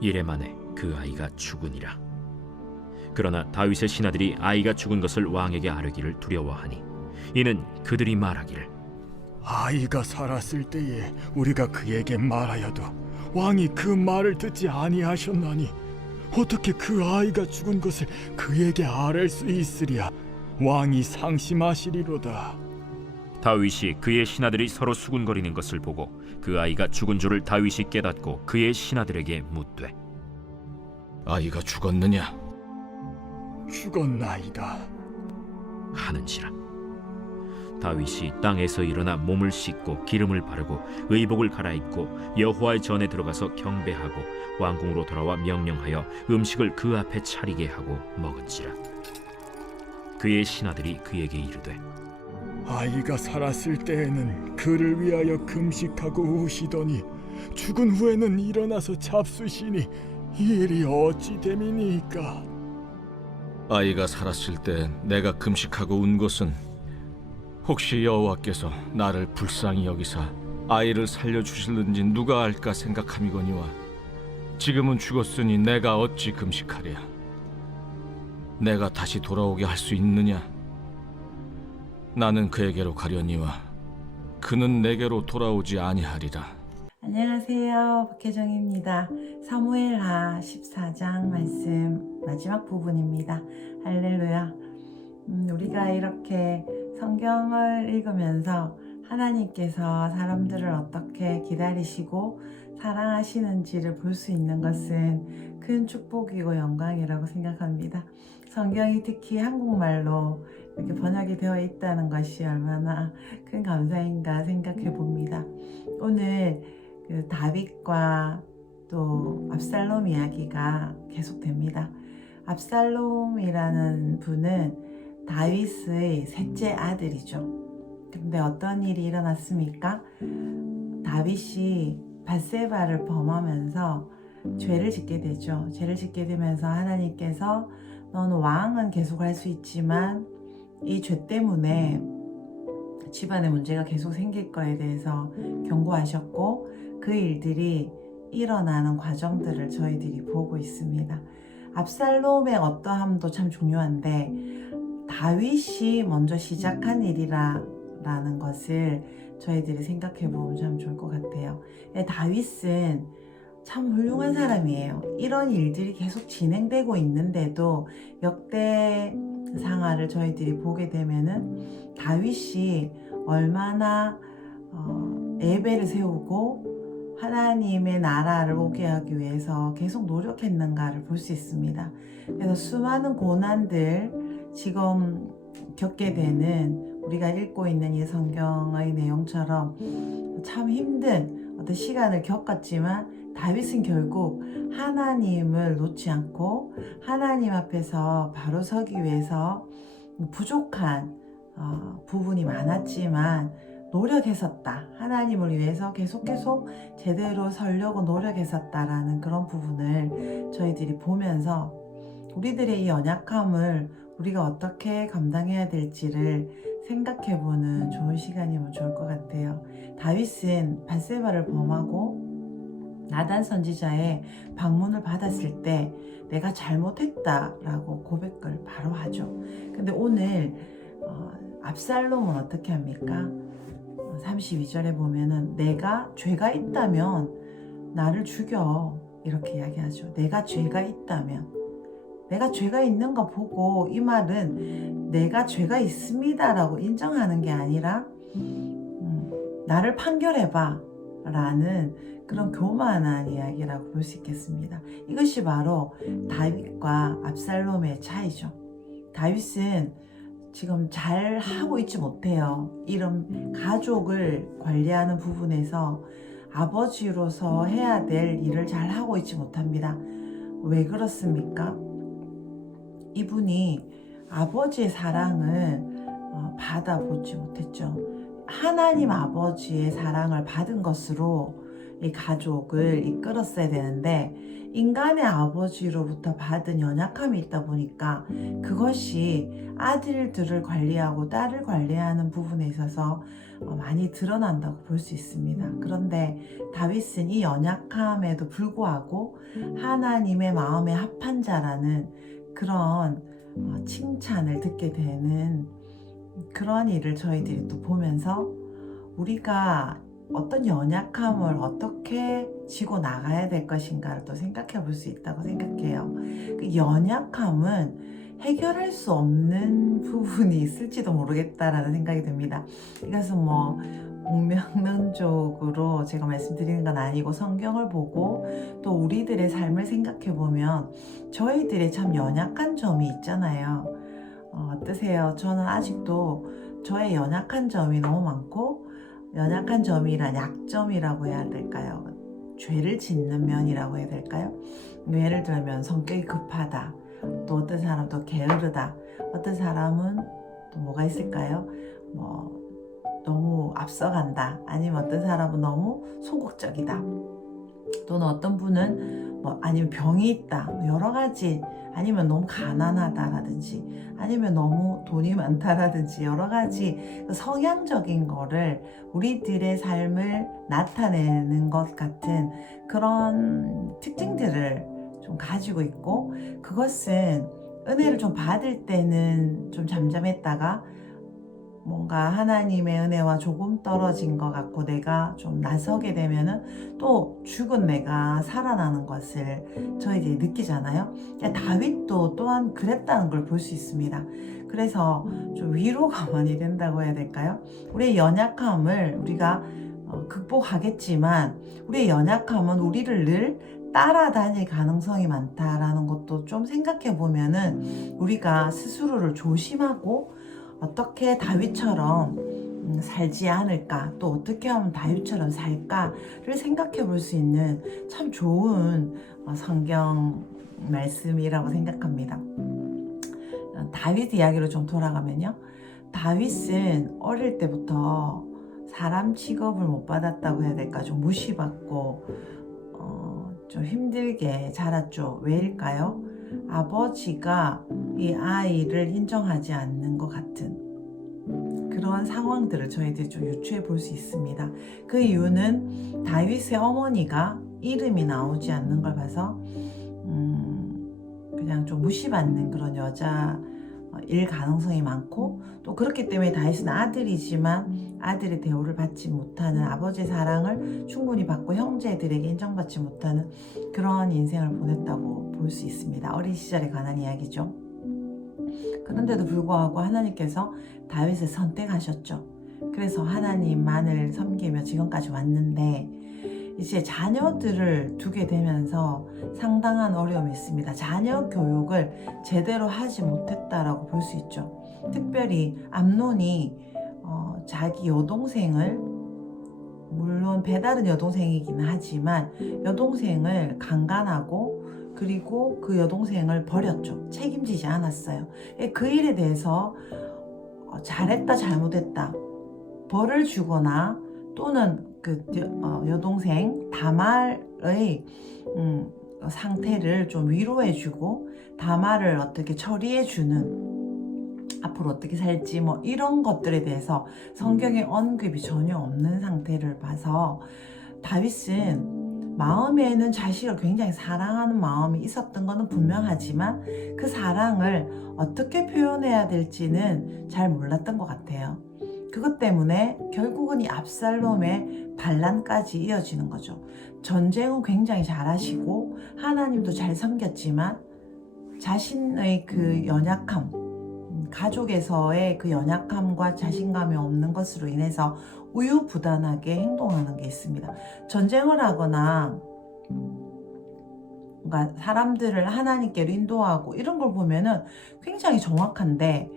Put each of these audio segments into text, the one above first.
이레 만에 그 아이가 죽으니라. 그러나 다윗의 신하들이 아이가 죽은 것을 왕에게 아뢰기를 두려워하니 이는 그들이 말하기를 아이가 살았을 때에 우리가 그에게 말하여도 왕이 그 말을 듣지 아니하셨나니 어떻게 그 아이가 죽은 것을 그에게 아랠 수 있으랴. 왕이 상심하시리로다. 다윗이 그의 신하들이 서로 수군거리는 것을 보고 그 아이가 죽은 줄을 다윗이 깨닫고 그의 신하들에게 묻되 아이가 죽었느냐? 죽었나이다 하는지라. 다윗이 땅에서 일어나 몸을 씻고 기름을 바르고 의복을 갈아입고 여호와의 전에 들어가서 경배하고 왕궁으로 돌아와 명령하여 음식을 그 앞에 차리게 하고 먹은지라. 그의 신하들이 그에게 이르되 아이가 살았을 때에는 그를 위하여 금식하고 우시더니 죽은 후에는 일어나서 잡수시니 이 일이 어찌 됨이니까. 아이가 살았을 때 내가 금식하고 운 것은 혹시 여호와께서 나를 불쌍히 여기사 아이를 살려주실는지 누가 알까 생각함이거니와 지금은 죽었으니 내가 어찌 금식하랴. 내가 다시 돌아오게 할 수 있느냐? 나는 그에게로 가려니와 그는 내게로 돌아오지 아니하리라. 안녕하세요. 박혜정입니다. 사무엘하 14장 말씀 마지막 부분입니다. 할렐루야. 우리가 이렇게 성경을 읽으면서 하나님께서 사람들을 어떻게 기다리시고 사랑하시는지를 볼 수 있는 것은 큰 축복이고 영광이라고 생각합니다. 성경이 특히 한국말로 이렇게 번역이 되어 있다는 것이 얼마나 큰 감사인가 생각해 봅니다. 오늘 그 다윗과 또 압살롬 이야기가 계속됩니다. 압살롬이라는 분은 다윗의 셋째 아들이죠. 근데 어떤 일이 일어났습니까? 다윗이 밧세바를 범하면서 죄를 짓게 되죠. 죄를 짓게 되면서 하나님께서 너는 왕은 계속 할 수 있지만 이 죄 때문에 집안에 문제가 계속 생길 거에 대해서 경고하셨고 그 일들이 일어나는 과정들을 저희들이 보고 있습니다. 압살롬의 어떠함도 참 중요한데 다윗이 먼저 시작한 일이라는 것을 저희들이 생각해 보면 참 좋을 것 같아요. 다윗은 참 훌륭한 사람이에요. 이런 일들이 계속 진행되고 있는데도 역대상하를 저희들이 보게 되면은 다윗이 얼마나 예배를 세우고 하나님의 나라를 오게 하기 위해서 계속 노력했는가를 볼 수 있습니다. 그래서 수많은 고난들 지금 겪게 되는 우리가 읽고 있는 이 성경의 내용처럼 참 힘든 어떤 시간을 겪었지만 다윗은 결국 하나님을 놓지 않고 하나님 앞에서 바로 서기 위해서 부족한 부분이 많았지만 노력했었다. 하나님을 위해서 계속 제대로 서려고 노력했었다라는 그런 부분을 저희들이 보면서 우리들의 이 연약함을 우리가 어떻게 감당해야 될지를 생각해보는 좋은 시간이면 좋을 것 같아요. 다윗은 밧세바를 범하고 나단 선지자의 방문을 받았을 때 내가 잘못했다라고 고백을 바로 하죠. 근데 오늘 압살롬은 어떻게 합니까? 32절에 보면은 내가 죄가 있다면 나를 죽여 이렇게 이야기하죠. 내가 죄가 있다면 내가 죄가 있는 거 보고 이 말은 내가 죄가 있습니다 라고 인정하는 게 아니라 나를 판결해봐 라는 그런 교만한 이야기라고 볼 수 있겠습니다. 이것이 바로 다윗과 압살롬의 차이죠. 다윗은 지금 잘 하고 있지 못해요. 이런 가족을 관리하는 부분에서 아버지로서 해야 될 일을 잘 하고 있지 못합니다. 왜 그렇습니까? 이분이 아버지의 사랑을 받아보지 못했죠. 하나님 아버지의 사랑을 받은 것으로 이 가족을 이끌었어야 되는데 인간의 아버지로부터 받은 연약함이 있다 보니까 그것이 아들들을 관리하고 딸을 관리하는 부분에 있어서 많이 드러난다고 볼 수 있습니다. 그런데 다윗은 이 연약함에도 불구하고 하나님의 마음에 합한 자라는 그런 칭찬을 듣게 되는 그런 일을 저희들이 또 보면서 우리가 어떤 연약함을 어떻게 지고 나가야 될 것인가를 또 생각해 볼 수 있다고 생각해요. 그 연약함은 해결할 수 없는 부분이 있을지도 모르겠다라는 생각이 듭니다. 이것은 뭐 운명론적으로 제가 말씀드리는 건 아니고 성경을 보고 또 우리들의 삶을 생각해 보면 저희들의 참 연약한 점이 있잖아요. 어떠세요? 저는 아직도 저의 연약한 점이 너무 많고 연약한 점이란 약점이라고 해야 될까요? 죄를 짓는 면이라고 해야 될까요? 예를 들면 성격이 급하다. 또 어떤 사람은 또 게으르다. 어떤 사람은 또 뭐가 있을까요? 뭐 너무 앞서간다. 아니면 어떤 사람은 너무 소극적이다. 또는 어떤 분은 뭐 아니면 병이 있다. 여러 가지 아니면 너무 가난하다라든지 아니면 너무 돈이 많다라든지 여러 가지 성향적인 거를 우리들의 삶을 나타내는 것 같은 그런 특징들을 좀 가지고 있고 그것은 은혜를 좀 받을 때는 좀 잠잠했다가 뭔가 하나님의 은혜와 조금 떨어진 것 같고 내가 좀 나서게 되면은 또 죽은 내가 살아나는 것을 저희들이 느끼잖아요. 다윗도 또한 그랬다는 걸 볼 수 있습니다. 그래서 좀 위로가 많이 된다고 해야 될까요? 우리의 연약함을 우리가 극복하겠지만 우리의 연약함은 우리를 늘 따라다닐 가능성이 많다라는 것도 좀 생각해 보면은 우리가 스스로를 조심하고 어떻게 다윗처럼 살지 않을까 또 어떻게 하면 다윗처럼 살까를 생각해 볼 수 있는 참 좋은 성경 말씀이라고 생각합니다. 다윗 이야기로 좀 돌아가면요. 다윗은 어릴 때부터 사람 취급을 못 받았다고 해야 될까 좀 무시받고 좀 힘들게 자랐죠. 왜일까요? 아버지가 이 아이를 인정하지 않는 것 같은 그런 상황들을 저희들이 좀 유추해 볼 수 있습니다. 그 이유는 다윗의 어머니가 이름이 나오지 않는 걸 봐서 그냥 좀 무시받는 그런 여자일 가능성이 많고 또 그렇기 때문에 다윗은 아들이지만 아들의 대우를 받지 못하는 아버지의 사랑을 충분히 받고 형제들에게 인정받지 못하는 그런 인생을 보냈다고 볼 수 있습니다. 어린 시절에 관한 이야기죠. 그런데도 불구하고 하나님께서 다윗을 선택하셨죠. 그래서 하나님만을 섬기며 지금까지 왔는데 이제 자녀들을 두게 되면서 상당한 어려움이 있습니다. 자녀 교육을 제대로 하지 못했다라고 볼 수 있죠. 특별히 암논이 자기 여동생을 물론 배다른 여동생이긴 하지만 여동생을 강간하고 그리고 그 여동생을 버렸죠. 책임지지 않았어요. 그 일에 대해서 잘했다 잘못했다 벌을 주거나 또는 그 여동생 다말의 상태를 좀 위로해주고 다말을 어떻게 처리해주는 앞으로 어떻게 살지 뭐 이런 것들에 대해서 성경에 언급이 전혀 없는 상태를 봐서 다윗은 마음에는 자식을 굉장히 사랑하는 마음이 있었던 것은 분명하지만 그 사랑을 어떻게 표현해야 될지는 잘 몰랐던 것 같아요. 그것 때문에 결국은 이 압살롬의 반란까지 이어지는 거죠. 전쟁은 굉장히 잘하시고 하나님도 잘 섬겼지만 자신의 그 연약함 가족에서의 그 연약함과 자신감이 없는 것으로 인해서 우유부단하게 행동하는 게 있습니다. 전쟁을 하거나 그러니까 사람들을 하나님께로 인도하고 이런 걸 보면은 굉장히 정확한데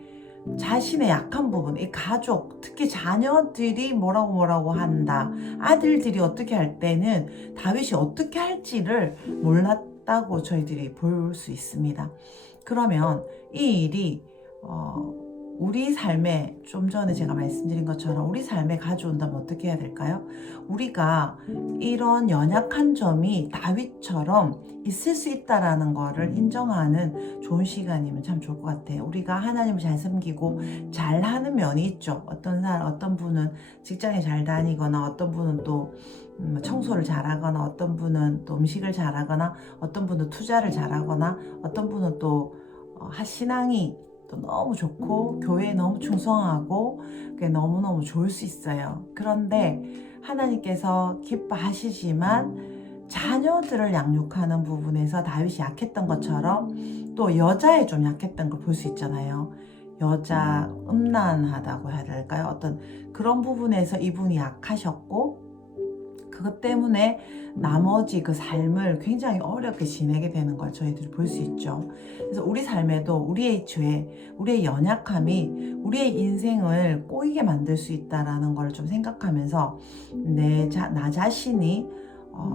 자신의 약한 부분, 이 가족, 특히 자녀들이 뭐라고 한다, 아들들이 어떻게 할 때는 다윗이 어떻게 할지를 몰랐다고 저희들이 볼 수 있습니다. 그러면 이 일이 우리 삶에 좀 전에 제가 말씀드린 것처럼 우리 삶에 가져온다면 어떻게 해야 될까요? 우리가 이런 연약한 점이 다윗처럼 있을 수 있다라는 거를 인정하는 좋은 시간이면 참 좋을 것 같아요. 우리가 하나님을 잘 섬기고 잘하는 면이 있죠. 어떤 분은 직장에 잘 다니거나 어떤 분은 또 청소를 잘하거나 어떤 분은 또 음식을 잘하거나 어떤 분은 투자를 잘하거나 어떤 분은 또 신앙이 또 너무 좋고 교회에 너무 충성하고 그게 너무너무 좋을 수 있어요. 그런데 하나님께서 기뻐하시지만 자녀들을 양육하는 부분에서 다윗이 약했던 것처럼 또 여자에 좀 약했던 걸 볼 수 있잖아요. 여자 음란하다고 해야 될까요? 어떤 그런 부분에서 이분이 약하셨고 그것 때문에 나머지 그 삶을 굉장히 어렵게 지내게 되는 걸 저희들이 볼 수 있죠. 그래서 우리 삶에도 우리의 죄, 우리의 연약함이 우리의 인생을 꼬이게 만들 수 있다는 걸 좀 생각하면서 나 자신이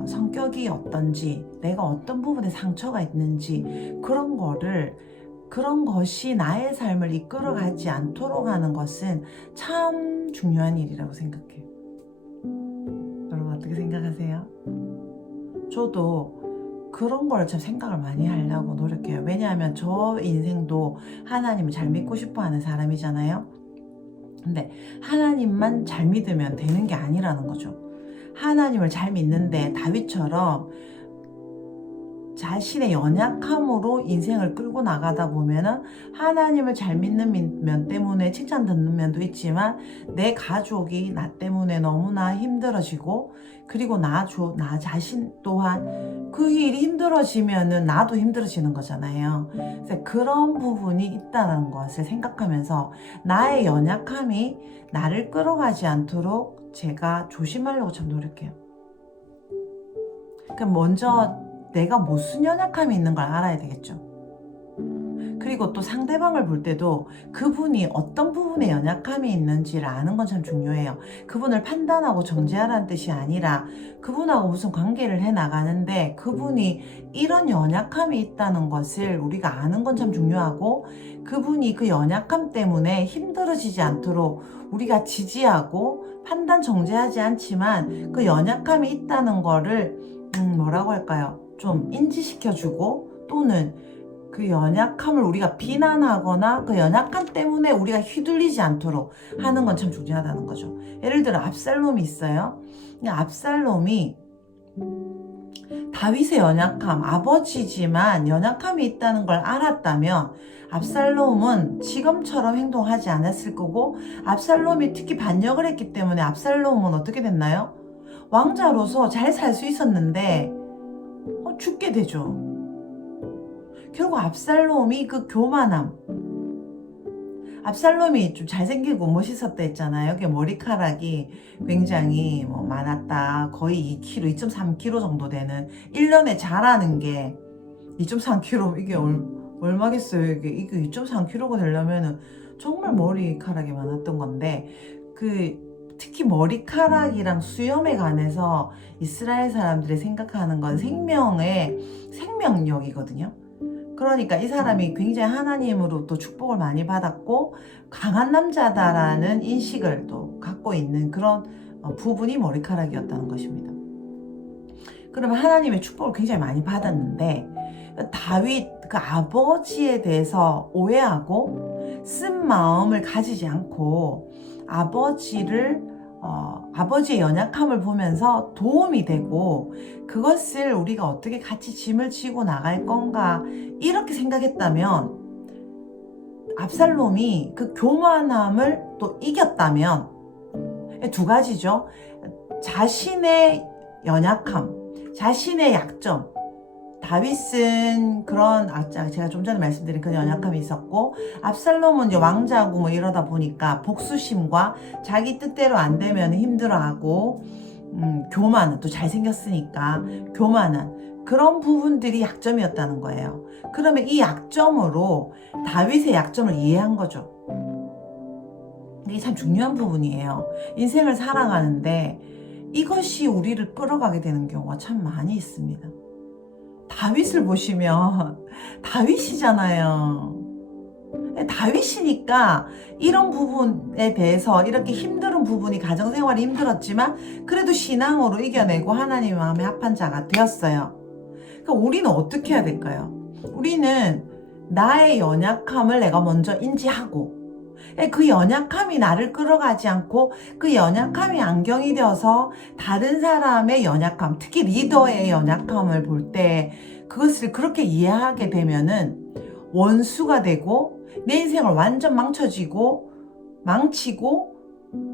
성격이 어떤지, 내가 어떤 부분에 상처가 있는지 그런 것이 나의 삶을 이끌어가지 않도록 하는 것은 참 중요한 일이라고 생각해요. 여러분 어떻게 생각하세요? 저도 그런 걸 참 생각을 많이 하려고 노력해요. 왜냐하면 저 인생도 하나님을 잘 믿고 싶어 하는 사람이잖아요. 근데 하나님만 잘 믿으면 되는 게 아니라는 거죠. 하나님을 잘 믿는데 다윗처럼 자신의 연약함으로 인생을 끌고 나가다 보면은 하나님을 잘 믿는 면 때문에 칭찬 듣는 면도 있지만 내 가족이 나 때문에 너무나 힘들어지고 그리고 나 자신 또한 그 일이 힘들어지면은 나도 힘들어지는 거잖아요. 그래서 그런 부분이 있다는 것을 생각하면서 나의 연약함이 나를 끌어가지 않도록 제가 조심하려고 참 노력해요. 그럼 먼저 내가 무슨 연약함이 있는 걸 알아야 되겠죠. 그리고 또 상대방을 볼 때도 그분이 어떤 부분에 연약함이 있는지를 아는 건 참 중요해요. 그분을 판단하고 정죄하라는 뜻이 아니라 그분하고 무슨 관계를 해나가는데 그분이 이런 연약함이 있다는 것을 우리가 아는 건 참 중요하고 그분이 그 연약함 때문에 힘들어지지 않도록 우리가 지지하고 판단 정죄하지 않지만 그 연약함이 있다는 거를 뭐라고 할까요? 좀 인지시켜주고 또는 그 연약함을 우리가 비난하거나 그 연약함 때문에 우리가 휘둘리지 않도록 하는 건 참 중요하다는 거죠. 예를 들어 압살롬이 있어요. 압살롬이 다윗의 연약함, 아버지지만 연약함이 있다는 걸 알았다면 압살롬은 지금처럼 행동하지 않았을 거고 압살롬이 특히 반역을 했기 때문에 압살롬은 어떻게 됐나요? 왕자로서 잘 살 수 있었는데 죽게 되죠. 결국 압살롬이 그 교만함, 압살롬이 좀 잘생기고 멋있었다 했잖아요. 여기 머리카락이 굉장히 많았다. 거의 2kg, 2.3kg 정도 되는 1년에 자라는 게 2.3kg 이게 얼마겠어요. 이게 2.3kg가 되려면은 정말 머리카락이 많았던 건데 특히 머리카락이랑 수염에 관해서 이스라엘 사람들이 생각하는 건 생명력이거든요. 그러니까 이 사람이 굉장히 하나님으로부터 축복을 많이 받았고 강한 남자다라는 인식을 또 갖고 있는 그런 부분이 머리카락이었다는 것입니다. 그러면 하나님의 축복을 굉장히 많이 받았는데 다윗 그 아버지에 대해서 오해하고 쓴 마음을 가지지 않고 아버지의 연약함을 보면서 도움이 되고 그것을 우리가 어떻게 같이 짐을 지고 나갈 건가 이렇게 생각했다면 압살롬이 그 교만함을 또 이겼다면 두 가지죠. 자신의 연약함, 자신의 약점. 다윗은 그런 제가 좀 전에 말씀드린 그런 연약함이 있었고 압살롬은 이제 왕자고 이러다 보니까 복수심과 자기 뜻대로 안 되면 힘들어하고 교만은 또 잘생겼으니까 교만한 그런 부분들이 약점이었다는 거예요. 그러면 이 약점으로 다윗의 약점을 이해한 거죠. 이게 참 중요한 부분이에요. 인생을 살아가는데 이것이 우리를 끌어가게 되는 경우가 참 많이 있습니다. 다윗을 보시면 다윗이잖아요. 다윗이니까 이런 부분에 대해서 이렇게 힘든 부분이 가정생활이 힘들었지만 그래도 신앙으로 이겨내고 하나님의 마음에 합한 자가 되었어요. 그러니까 우리는 어떻게 해야 될까요? 우리는 나의 연약함을 내가 먼저 인지하고 그 연약함이 나를 끌어가지 않고 그 연약함이 안경이 되어서 다른 사람의 연약함, 특히 리더의 연약함을 볼 때 그것을 그렇게 이해하게 되면은 원수가 되고 내 인생을 완전 망치고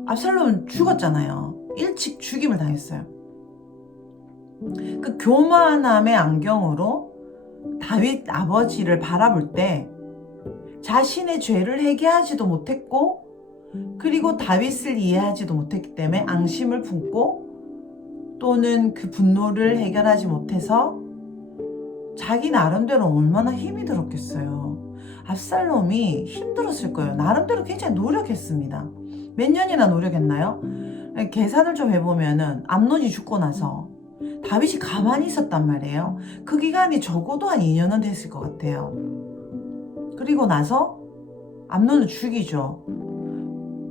압살롬은 죽었잖아요. 일찍 죽임을 당했어요. 그 교만함의 안경으로 다윗 아버지를 바라볼 때 자신의 죄를 회개하지도 못했고 그리고 다윗을 이해하지도 못했기 때문에 앙심을 품고 또는 그 분노를 해결하지 못해서 자기 나름대로 얼마나 힘이 들었겠어요. 압살롬이 힘들었을 거예요. 나름대로 굉장히 노력했습니다. 몇 년이나 노력했나요? 계산을 좀 해보면은 암논이 죽고 나서 다윗이 가만히 있었단 말이에요. 그 기간이 적어도 한 2년은 됐을 것 같아요. 그리고 나서 암논을 죽이죠.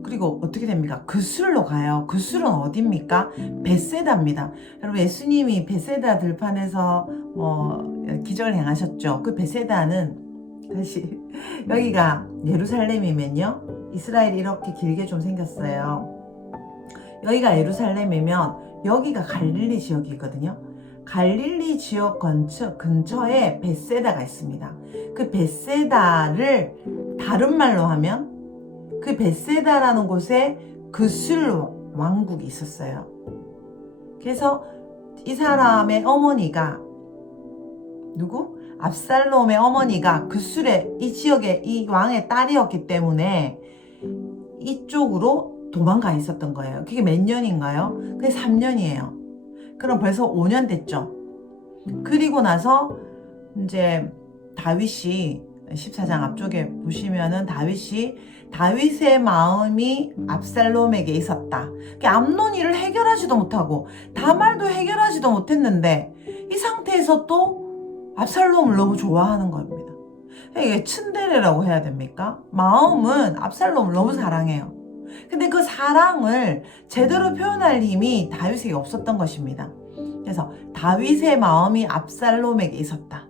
그리고 어떻게 됩니까? 그술로 가요. 그술은 어디입니까? 벳세다입니다. 여러분 예수님이 벳세다 들판에서 기적을 행하셨죠. 그 벳세다는 다시 여기가 예루살렘이면요. 이스라엘이 이렇게 길게 좀 생겼어요. 여기가 예루살렘이면 여기가 갈릴리 지역이거든요. 갈릴리 지역 근처에 벳세다가 있습니다. 그 벳세다를 다른 말로 하면 그 벳세다라는 곳에 그술 왕국이 있었어요. 그래서 이 사람의 어머니가 누구? 압살롬의 어머니가 그술의 이 지역의 이 왕의 딸이었기 때문에 이쪽으로 도망가 있었던 거예요. 그게 몇 년인가요? 그게 3년이에요. 그럼 벌써 5년 됐죠. 그리고 나서 이제 다윗이 14장 앞쪽에 보시면은 다윗의 마음이 압살롬에게 있었다. 암논이를 해결하지도 못하고 다말도 해결하지도 못했는데 이 상태에서 또 압살롬을 너무 좋아하는 겁니다. 이게 츤데레라고 해야 됩니까? 마음은 압살롬을 너무 사랑해요. 근데 그 사랑을 제대로 표현할 힘이 다윗에게 없었던 것입니다. 그래서 다윗의 마음이 압살롬에게 있었다.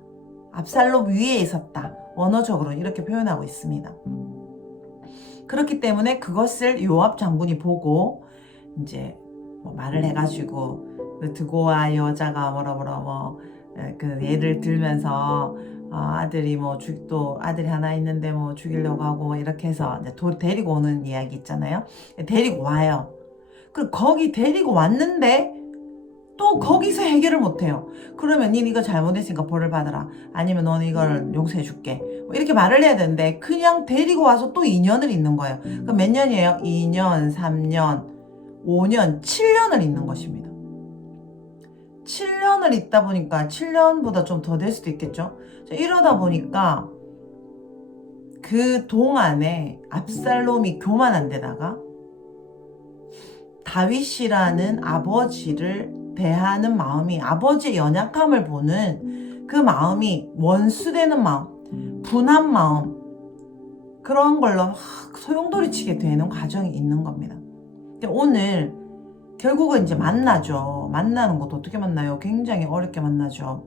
압살롬 위에 있었다. 원어적으로 이렇게 표현하고 있습니다. 그렇기 때문에 그것을 요압 장군이 보고 이제 말을 해가지고 그 드고아 여자가 그 예를 들면서 아들이 또 아들이 하나 있는데 죽이려고 하고 이렇게 해서 이제 데리고 오는 이야기 있잖아요. 데리고 와요. 그리고 거기 데리고 왔는데 또 거기서 해결을 못해요. 그러면 니 이거 잘못했으니까 벌을 받아라. 아니면 너는 이걸 용서해 줄게. 이렇게 말을 해야 되는데 그냥 데리고 와서 또 2년을 있는 거예요. 그럼 몇 년이에요? 2년, 3년, 5년, 7년을 있는 것입니다. 7년을 있다 보니까 7년보다 좀 더 될 수도 있겠죠. 이러다 보니까 그 동안에 압살롬이 교만한 데다가 다윗이라는 아버지를 대하는 마음이, 아버지의 연약함을 보는 그 마음이 원수되는 마음, 분한 마음, 그런 걸로 막 소용돌이치게 되는 과정이 있는 겁니다. 오늘 결국은 이제 만나죠. 만나는 것도 어떻게 만나요? 굉장히 어렵게 만나죠.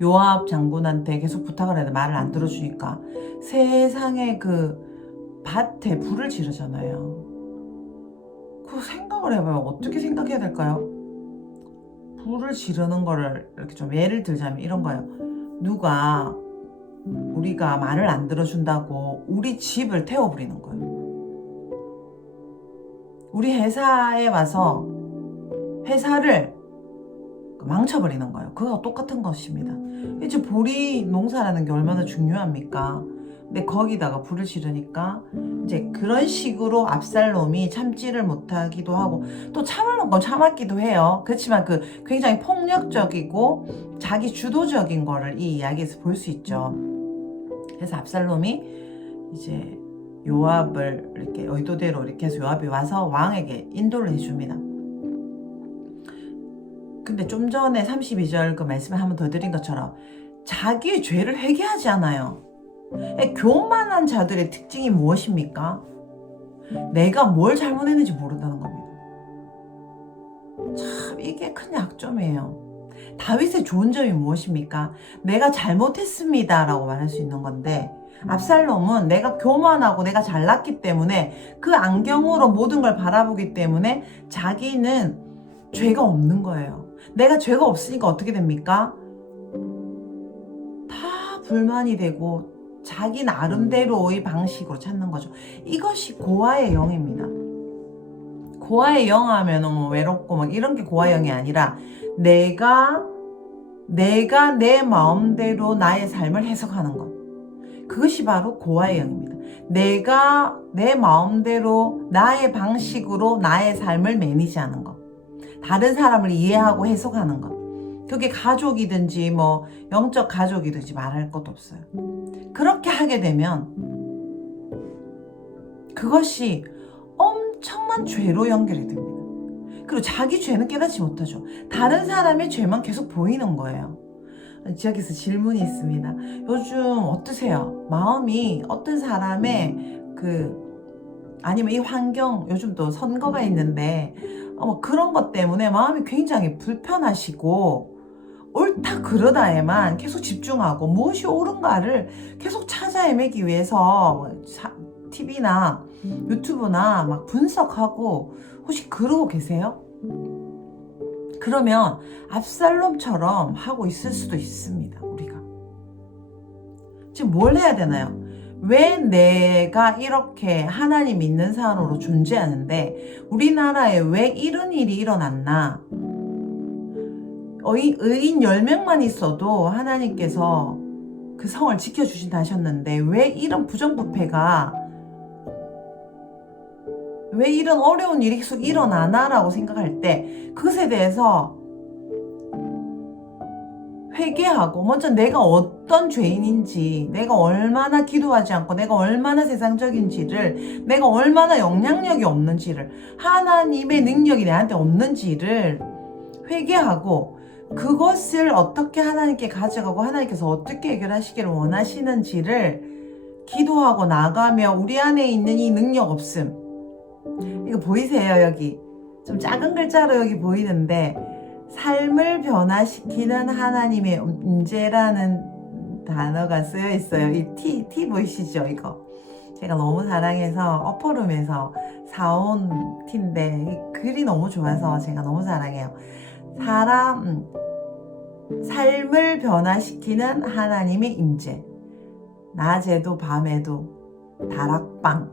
요압 장군한테 계속 부탁을 해도 말을 안 들어주니까 세상에 그 밭에 불을 지르잖아요. 그 생각을 해봐요. 어떻게 생각해야 될까요? 불을 지르는 거를 이렇게 좀 예를 들자면 이런 거예요. 누가 우리가 말을 안 들어준다고 우리 집을 태워버리는 거예요. 우리 회사에 와서 회사를 망쳐버리는 거예요. 그거와 똑같은 것입니다. 이제 보리 농사라는 게 얼마나 중요합니까? 근데 거기다가 불을 지르니까 이제 그런 식으로 압살롬이 참지를 못하기도 하고 또 참을 만큼 참았기도 해요. 그렇지만 그 굉장히 폭력적이고 자기 주도적인 거를 이 이야기에서 볼 수 있죠. 그래서 압살롬이 이제 요압을 이렇게 의도대로 이렇게 해서 요압이 와서 왕에게 인도를 해줍니다. 근데 좀 전에 32절 그 말씀을 한번 더 드린 것처럼 자기의 죄를 회개하지 않아요. 교만한 자들의 특징이 무엇입니까? 내가 뭘 잘못했는지 모른다는 겁니다. 참 이게 큰 약점이에요. 다윗의 좋은 점이 무엇입니까? 내가 잘못했습니다 라고 말할 수 있는 건데, 압살롬은 내가 교만하고 내가 잘났기 때문에 그 안경으로 모든 걸 바라보기 때문에 자기는 죄가 없는 거예요. 내가 죄가 없으니까 어떻게 됩니까? 다 불만이 되고 자기 나름대로의 방식으로 찾는 거죠. 이것이 고아의 영입니다. 고아의 영 하면 뭐 외롭고 막 이런 게 고아의 영이 아니라 내가 내 마음대로 나의 삶을 해석하는 것. 그것이 바로 고아의 영입니다. 내가 내 마음대로 나의 방식으로 나의 삶을 매니지하는 것. 다른 사람을 이해하고 해석하는 것. 그게 가족이든지 뭐 영적 가족이든지 말할 것도 없어요. 그렇게 하게 되면 그것이 엄청난 죄로 연결이 됩니다. 그리고 자기 죄는 깨닫지 못하죠. 다른 사람의 죄만 계속 보이는 거예요. 저기서 질문이 있습니다. 요즘 어떠세요? 마음이 어떤 사람의 아니면 이 환경, 요즘 또 선거가 있는데 뭐 그런 것 때문에 마음이 굉장히 불편하시고 옳다 그러다에만 계속 집중하고 무엇이 옳은가를 계속 찾아 헤매기 위해서 TV나 유튜브나 막 분석하고 혹시 그러고 계세요? 그러면 압살롬처럼 하고 있을 수도 있습니다. 우리가 지금 뭘 해야 되나요? 왜 내가 이렇게 하나님 믿는 사람으로 존재하는데 우리나라에 왜 이런 일이 일어났나? 의인 10명만 있어도 하나님께서 그 성을 지켜주신다 하셨는데 왜 이런 부정부패가, 왜 이런 어려운 일이 계속 일어나나라고 생각할 때 그것에 대해서 회개하고 먼저 내가 어떤 죄인인지, 내가 얼마나 기도하지 않고 내가 얼마나 세상적인지를, 내가 얼마나 영향력이 없는지를, 하나님의 능력이 내한테 없는지를 회개하고 그것을 어떻게 하나님께 가져가고 하나님께서 어떻게 해결하시기를 원하시는지를 기도하고 나가며 우리 안에 있는 이 능력 없음, 이거 보이세요? 여기 좀 작은 글자로 여기 보이는데 삶을 변화시키는 하나님의 임재라는 단어가 쓰여 있어요. 이 T 보이시죠? 이거 제가 너무 사랑해서 어퍼룸에서 사온 T인데 이 글이 너무 좋아서 제가 너무 사랑해요. 삶을 변화시키는 하나님의 임재. 낮에도 밤에도 다락방,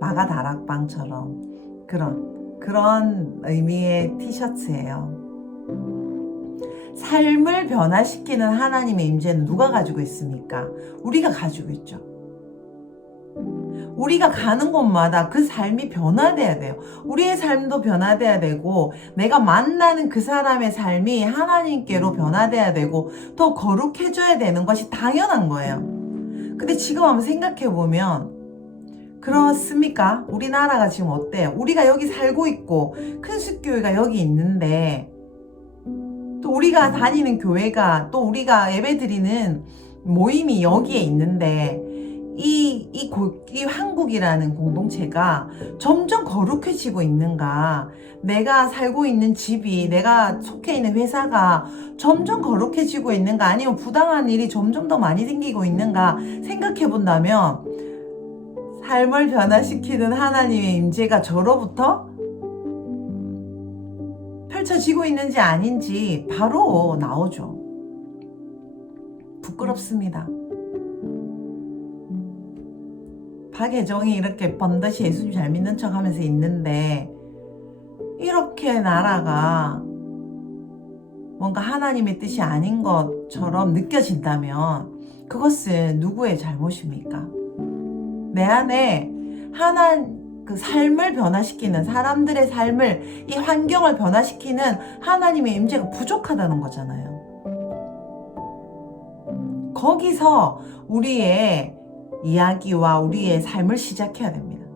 마가 다락방처럼 그런 의미의 티셔츠예요. 삶을 변화시키는 하나님의 임재는 누가 가지고 있습니까? 우리가 가지고 있죠. 우리가 가는 곳마다 그 삶이 변화돼야 돼요. 우리의 삶도 변화돼야 되고 내가 만나는 그 사람의 삶이 하나님께로 변화돼야 되고 더 거룩해져야 되는 것이 당연한 거예요. 근데 지금 한번 생각해 보면 그렇습니까? 우리나라가 지금 어때요? 우리가 여기 살고 있고 큰숲교회가 여기 있는데 또 우리가 다니는 교회가, 또 우리가 예배드리는 모임이 여기에 있는데 이 한국이라는 공동체가 점점 거룩해지고 있는가? 내가 살고 있는 집이, 내가 속해 있는 회사가 점점 거룩해지고 있는가? 아니면 부당한 일이 점점 더 많이 생기고 있는가? 생각해 본다면 삶을 변화시키는 하나님의 임재가 저로부터 펼쳐지고 있는지 아닌지 바로 나오죠. 부끄럽습니다. 박혜정이 이렇게 번듯이 예수님 잘 믿는 척 하면서 있는데 이렇게 나라가 뭔가 하나님의 뜻이 아닌 것처럼 느껴진다면 그것은 누구의 잘못입니까? 내 안에 그 삶을 변화시키는, 사람들의 삶을, 이 환경을 변화시키는 하나님의 임재가 부족하다는 거잖아요. 거기서 우리의 이야기와 우리의 삶을 시작해야 됩니다.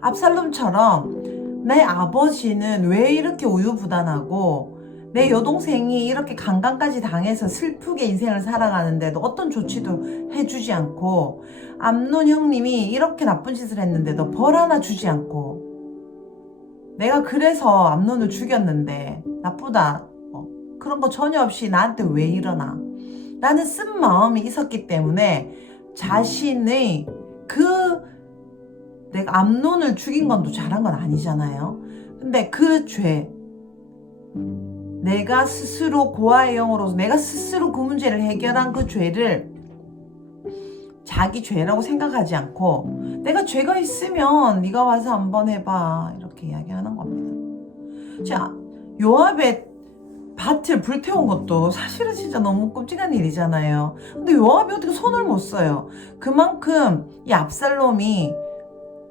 압살롬처럼 내 아버지는 왜 이렇게 우유부단하고 내 여동생이 이렇게 강간까지 당해서 슬프게 인생을 살아가는데도 어떤 조치도 해주지 않고, 암논 형님이 이렇게 나쁜 짓을 했는데도 벌 하나 주지 않고, 내가 그래서 암논을 죽였는데 나쁘다, 그런 거 전혀 없이 나한테 왜 이러나, 라는 쓴 마음이 있었기 때문에 자신의 내가 암논을 죽인 건 또 잘한 건 아니잖아요. 근데 그 죄, 내가 스스로 고아의 영으로서 내가 스스로 그 문제를 해결한 그 죄를 자기 죄라고 생각하지 않고, 내가 죄가 있으면 네가 와서 한번 해봐, 이렇게 이야기하는 겁니다. 자, 요압의 밭을 불태운 것도 사실은 진짜 너무 끔찍한 일이잖아요. 근데 요압이 어떻게 손을 못 써요. 그만큼 이 압살롬이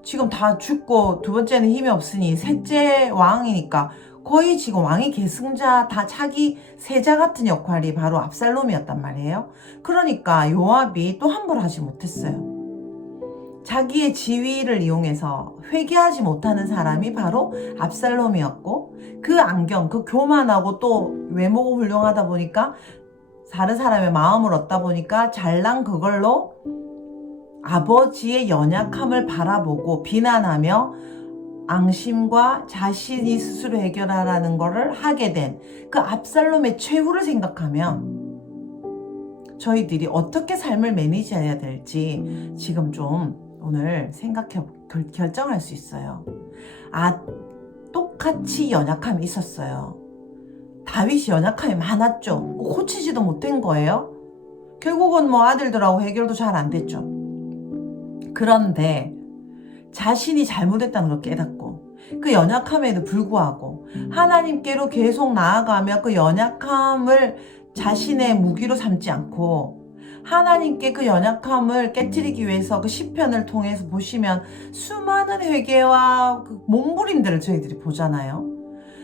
지금 다 죽고 두 번째는 힘이 없으니 셋째 왕이니까 거의 지금 왕의 계승자, 다 차기 세자 같은 역할이 바로 압살롬이었단 말이에요. 그러니까 요압이 또 함부로 하지 못했어요. 자기의 지위를 이용해서 회개하지 못하는 사람이 바로 압살롬이었고, 그 안경, 그 교만하고 또 외모가 훌륭하다 보니까 다른 사람의 마음을 얻다 보니까 잘난 그걸로 아버지의 연약함을 바라보고 비난하며 앙심과 자신이 스스로 해결하라는 거를 하게 된 그 압살롬의 최후를 생각하면 저희들이 어떻게 삶을 매니지해야 될지 지금 좀 오늘 결정할 수 있어요. 똑같이 연약함이 있었어요. 다윗이 연약함이 많았죠. 고치지도 못한 거예요. 결국은 뭐 아들들하고 해결도 잘 안 됐죠. 그런데 자신이 잘못했다는 걸 깨닫고 그 연약함에도 불구하고 하나님께로 계속 나아가며 그 연약함을 자신의 무기로 삼지 않고 하나님께 그 연약함을 깨트리기 위해서 그 시편을 통해서 보시면 수많은 회개와 그 몸부림들을 저희들이 보잖아요.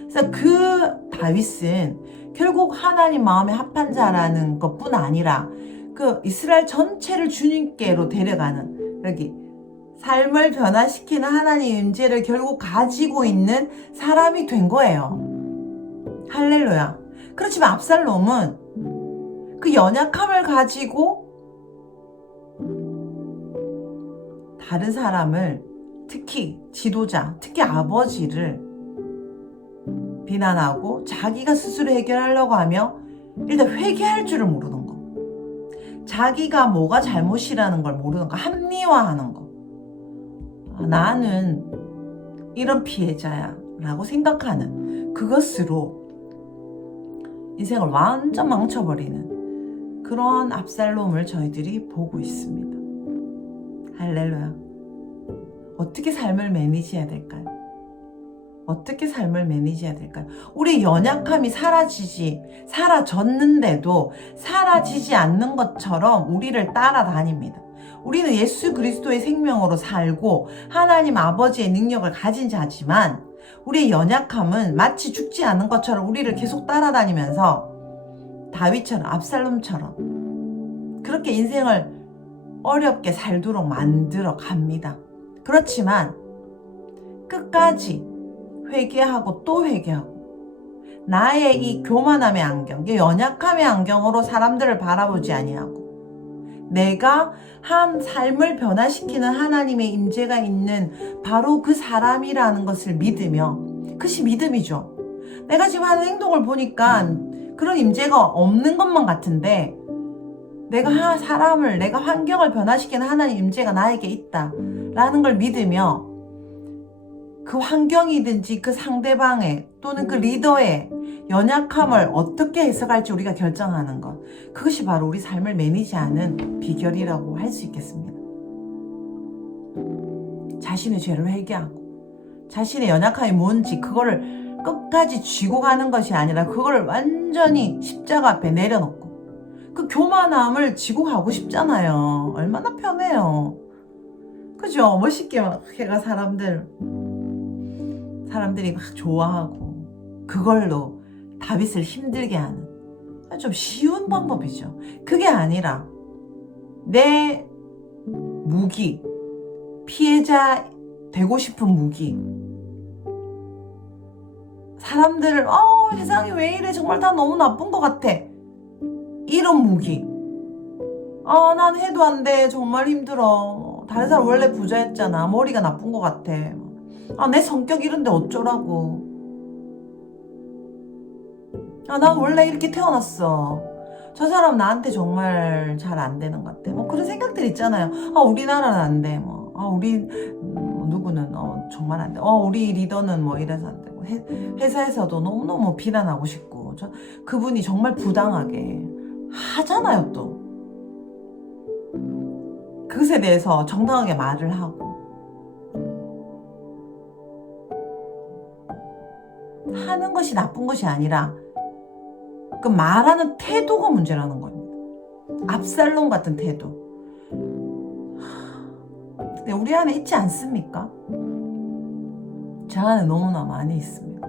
그래서 그 다윗은 결국 하나님 마음에 합한 자라는 것뿐 아니라 그 이스라엘 전체를 주님께로 데려가는, 여기 삶을 변화시키는 하나님 임재를 결국 가지고 있는 사람이 된 거예요. 할렐루야. 그렇지만 압살롬은 그 연약함을 가지고 다른 사람을, 특히 지도자, 특히 아버지를 비난하고 자기가 스스로 해결하려고 하며 일단 회개할 줄을 모르는 거, 자기가 뭐가 잘못이라는 걸 모르는 거, 합리화하는 거. 나는 이런 피해자야 라고 생각하는 그것으로 인생을 완전 망쳐버리는 그런 압살롬을 저희들이 보고 있습니다. 할렐루야. 어떻게 삶을 매니지해야 될까요? 어떻게 삶을 매니지해야 될까요? 우리의 연약함이 사라졌는데도 사라지지 않는 것처럼 우리를 따라다닙니다. 우리는 예수 그리스도의 생명으로 살고 하나님 아버지의 능력을 가진 자지만 우리의 연약함은 마치 죽지 않은 것처럼 우리를 계속 따라다니면서 다윗처럼, 압살롬처럼 그렇게 인생을 어렵게 살도록 만들어 갑니다. 그렇지만 끝까지 회개하고 또 회개하고 나의 이 교만함의 안경, 연약함의 안경으로 사람들을 바라보지 아니하고 내가 한 삶을 변화시키는 하나님의 임재가 있는 바로 그 사람이라는 것을 믿으며, 그것이 믿음이죠. 내가 지금 하는 행동을 보니까 그런 임재가 없는 것만 같은데 내가 환경을 변화시키는 하나님 임재가 나에게 있다라는 걸 믿으며 그 환경이든지 그 상대방의 또는 그 리더의 연약함을 어떻게 해석할지 우리가 결정하는 것, 그것이 바로 우리 삶을 매니지하는 비결이라고 할 수 있겠습니다. 자신의 죄를 회개하고 자신의 연약함이 뭔지 그거를 끝까지 쥐고 가는 것이 아니라 그거를 완전히 십자가 앞에 내려놓고 그 교만함을 지고 가고 싶잖아요. 얼마나 편해요. 그죠? 멋있게 막 걔가 사람들이 막 좋아하고 그걸로 다윗을 힘들게 하는 좀 쉬운 방법이죠. 그게 아니라 내 무기, 피해자 되고 싶은 무기, 사람들을 세상이 왜 이래 정말 다 너무 나쁜 것 같아 이런 무기. 난 해도 안 돼 정말 힘들어. 다른 사람 원래 부자였잖아. 머리가 나쁜 것 같아. 내 성격 이런데 어쩌라고. 난 원래 이렇게 태어났어. 저 사람 나한테 정말 잘 안 되는 것 같아. 뭐 그런 생각들 있잖아요. 우리나라는 안 돼. 뭐 우리 누구는 정말 안 돼. 우리 리더는 뭐 이래서 안 되고. 회사에서도 너무너무 비난하고 싶고. 그분이 정말 부당하게 하잖아요 또. 그것에 대해서 정당하게 말을 하고. 하는 것이 나쁜 것이 아니라 그 말하는 태도가 문제라는 겁니다. 압살롬 같은 태도. 근데 우리 안에 있지 않습니까? 저 안에 너무나 많이 있습니다.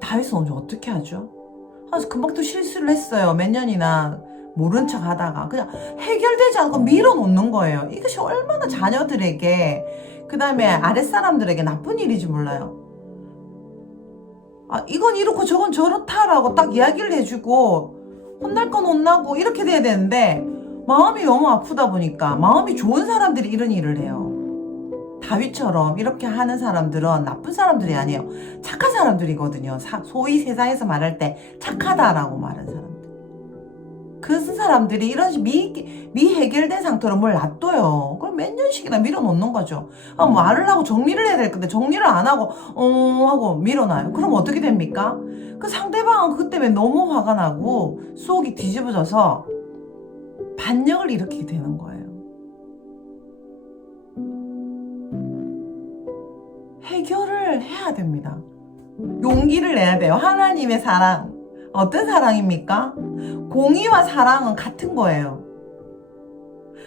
다윗은 언제 어떻게 하죠? 금방 또 실수를 했어요. 몇 년이나 모른 척 하다가 그냥 해결되지 않고 밀어놓는 거예요. 이것이 얼마나 자녀들에게 그 다음에 아랫사람들에게 나쁜 일인지 몰라요. 이건 이렇고 저건 저렇다라고 딱 이야기를 해주고 혼날 건 혼나고 이렇게 돼야 되는데 마음이 너무 아프다 보니까 마음이 좋은 사람들이 이런 일을 해요. 다윗처럼 이렇게 하는 사람들은 나쁜 사람들이 아니에요. 착한 사람들이거든요. 소위 세상에서 말할 때 착하다라고 말하는 사람들. 그 사람들이 이런 미해결된 상태로 뭘 놔둬요. 그럼 몇 년씩이나 밀어놓는 거죠. 말을 하고 정리를 해야 될 건데 정리를 안 하고 하고 밀어놔요. 그럼 어떻게 됩니까? 그 상대방은 그것 때문에 너무 화가 나고 속이 뒤집어져서 반역을 일으키게 되는 거예요. 해결을 해야 됩니다. 용기를 내야 돼요. 하나님의 사랑. 어떤 사랑입니까? 공의와 사랑은 같은 거예요.